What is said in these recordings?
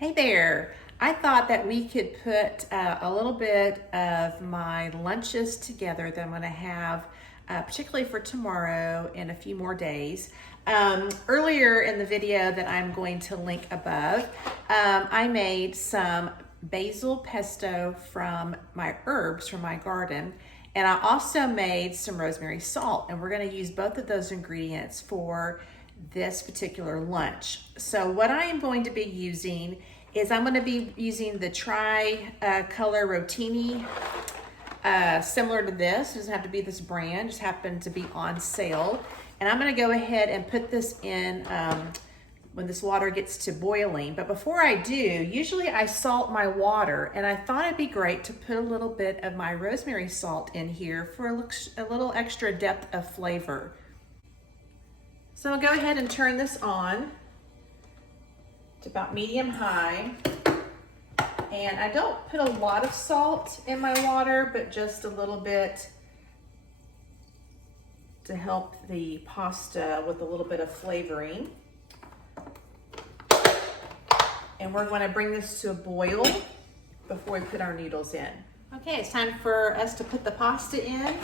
Hey there. I thought that we could put a little bit of my lunches together that I'm going to have, particularly for tomorrow and a few more days. Earlier in the video that I'm going to link above, I made some basil pesto from my herbs from my garden. And I also made some rosemary salt, and we're going to use both of those ingredients for this particular lunch. So what I am going to be using is I'm going to be using the tri-color rotini, similar to this. It doesn't have to be this brand, just happened to be on sale. And I'm going to go ahead and put this in when this water gets to boiling. But before I do, usually I salt my water, and I thought it'd be great to put a little bit of my rosemary salt in here for a little extra depth of flavor. So I'll go ahead and turn this on to about medium-high. And I don't put a lot of salt in my water, but just a little bit to help the pasta with a little bit of flavoring. And we're going to bring this to a boil before we put our noodles in. Okay, it's time for us to put the pasta in.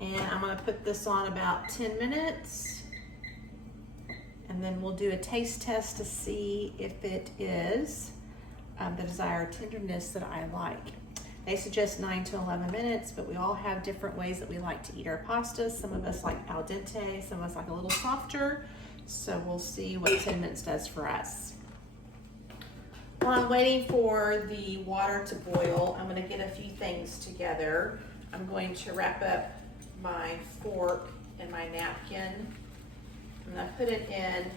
And I'm going to put this on about 10 minutes. And then we'll do a taste test to see if it is the desired tenderness that I like. They suggest 9 to 11 minutes, but we all have different ways that we like to eat our pasta. Some of us like al dente, some of us like a little softer. So we'll see what 10 minutes does for us. While I'm waiting for the water to boil, I'm going to get a few things together. I'm going to wrap up my fork and my napkin. I'm going to put it in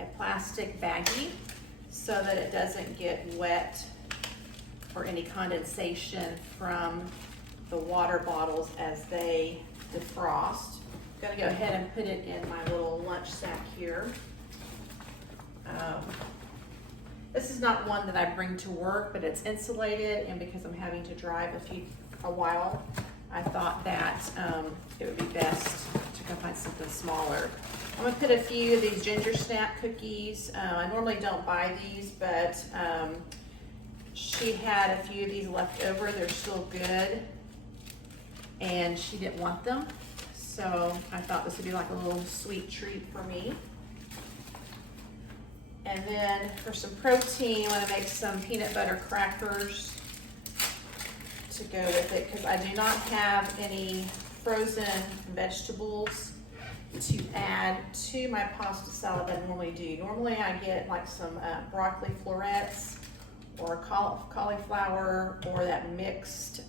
a plastic baggie so that it doesn't get wet or any condensation from the water bottles as they defrost. I'm going to go ahead and put it in my little lunch sack here. This is not one that I bring to work, but it's insulated, and because I'm having to drive a while, I thought that it would be best to go find something smaller. I'm gonna put a few of these ginger snap cookies. I normally don't buy these, but she had a few of these left over. They're still good, and she didn't want them. So I thought this would be like a little sweet treat for me. And then for some protein, I'm gonna make some peanut butter crackers to go with it, because I do not have any frozen vegetables to add to my pasta salad that I normally do. Normally I get like some broccoli florets or cauliflower or that mixed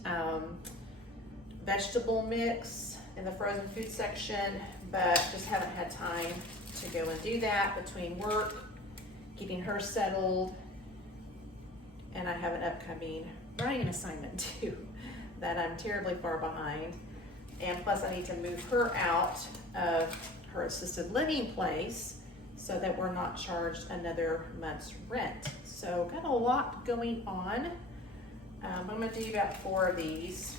vegetable mix in the frozen food section, but just haven't had time to go and do that between work, getting her settled, and I have an upcoming writing assignment too that I'm terribly far behind. And plus I need to move her out of her assisted living place so that we're not charged another month's rent. So got a lot going on. I'm gonna do about 4 of these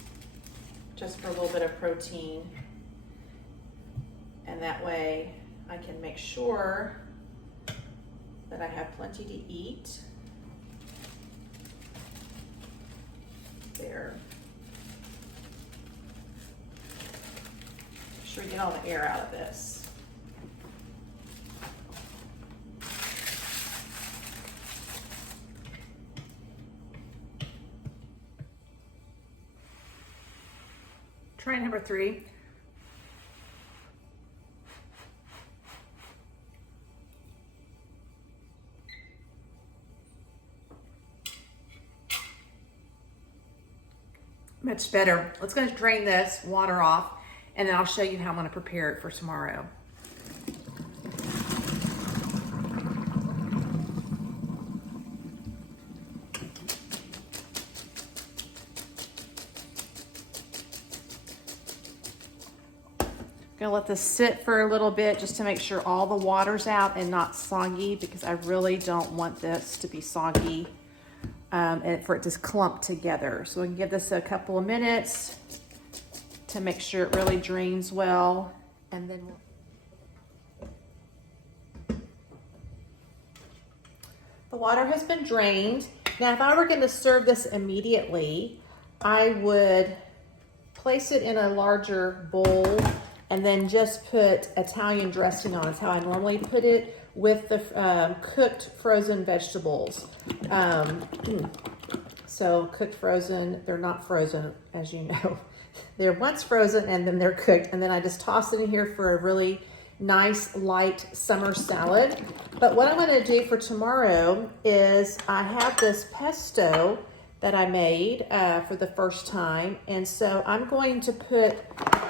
just for a little bit of protein. And that way I can make sure that I have plenty to eat. There. Make sure we get all the air out of this. Try number 3. Much better. Let's go drain this water off, and then I'll show you how I'm going to prepare it for tomorrow. Gonna let this sit for a little bit just to make sure all the water's out and not soggy, because I really don't want this to be soggy and for it to clump together. So we can give this a couple of minutes to make sure it really drains well, and then we'll The water has been drained. Now, if I were going to serve this immediately, I would place it in a larger bowl and then just put Italian dressing on. It's how I normally put it with the cooked frozen vegetables. So cooked frozen, they're not frozen, as you know. They're once frozen and then they're cooked. And then I just toss it in here for a really nice light summer salad. But what I'm going to do for tomorrow is I have this pesto that I made for the first time, and so I'm going to put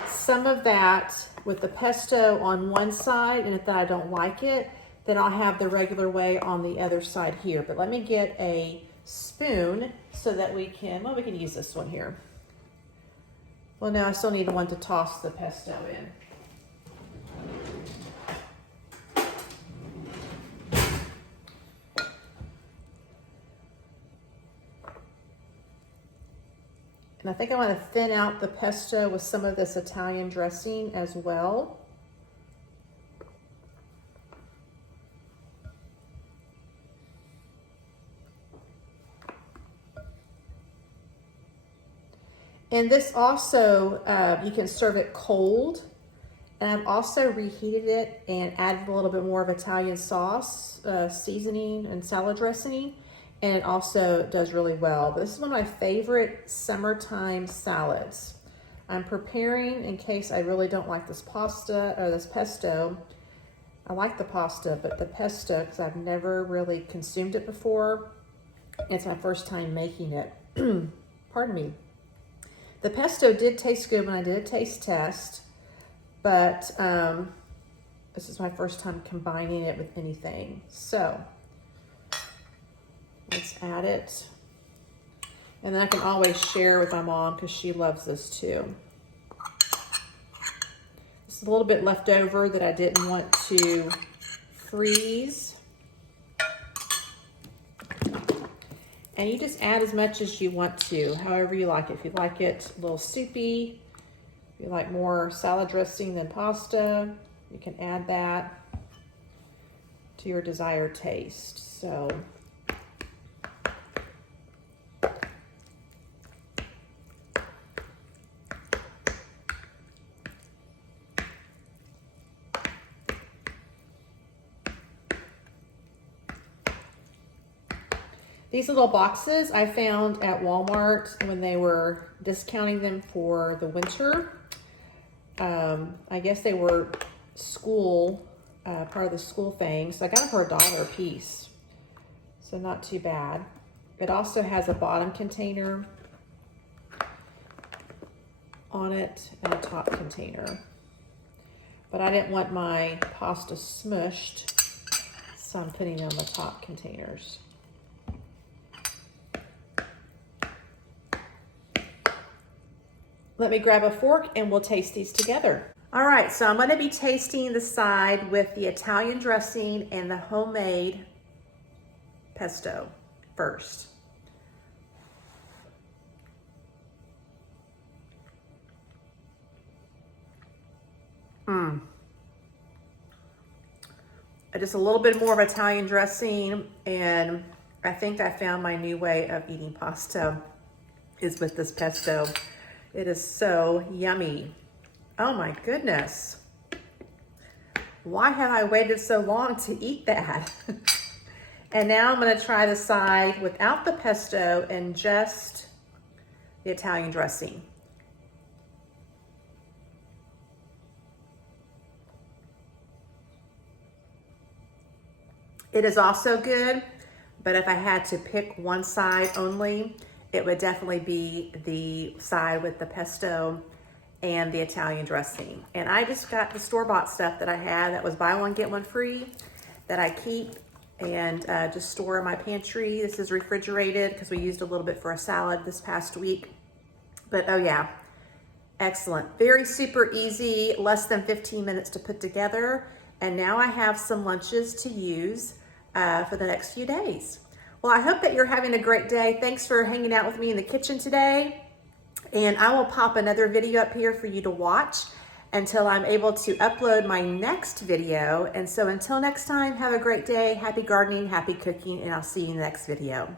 some of that with the pesto on one side, and if I don't like it, then I'll have the regular way on the other side here. But let me get a spoon so that we can, well, we can use this one here. Well, now I still need one to toss the pesto in. And I think I want to thin out the pesto with some of this Italian dressing as well. And this also, you can serve it cold. And I've also reheated it and added a little bit more of Italian sauce, seasoning and salad dressing. And it also does really well. But this is one of my favorite summertime salads. I'm preparing in case I really don't like this pasta or this pesto. I like the pasta, but the pesto, because I've never really consumed it before. It's my first time making it. Pardon me. The pesto did taste good when I did a taste test, but this is my first time combining it with anything. So let's add it. And then I can always share with my mom because she loves this too. This is a little bit left over that I didn't want to freeze. And you just add as much as you want to, however you like it. If you like it a little soupy, if you like more salad dressing than pasta, you can add that to your desired taste. So these little boxes I found at Walmart when they were discounting them for the winter. I guess they were school, part of the school thing. So I got them for $1 a piece. So not too bad. It also has a bottom container on it and a top container. But I didn't want my pasta smushed, so I'm putting it on the top containers. Let me grab a fork and we'll taste these together. All right, so I'm gonna be tasting the side with the Italian dressing and the homemade pesto first. Just a little bit more of Italian dressing, and I think I found my new way of eating pasta is with this pesto. It is so yummy. Oh my goodness. Why have I waited so long to eat that? And now I'm gonna try the side without the pesto and just the Italian dressing. It is also good, but if I had to pick one side only, it would definitely be the side with the pesto and the Italian dressing. And I just got the store-bought stuff that I had that was buy one, get one free that I keep and just store in my pantry. This is refrigerated because we used a little bit for a salad this past week. But oh yeah, excellent. Very super easy, less than 15 minutes to put together. And now I have some lunches to use for the next few days. Well, I hope that you're having a great day. Thanks for hanging out with me in the kitchen today. And I will pop another video up here for you to watch. until I'm able to upload my next video. And so until next time, have a great day, happy gardening, happy cooking, and I'll see you in the next video.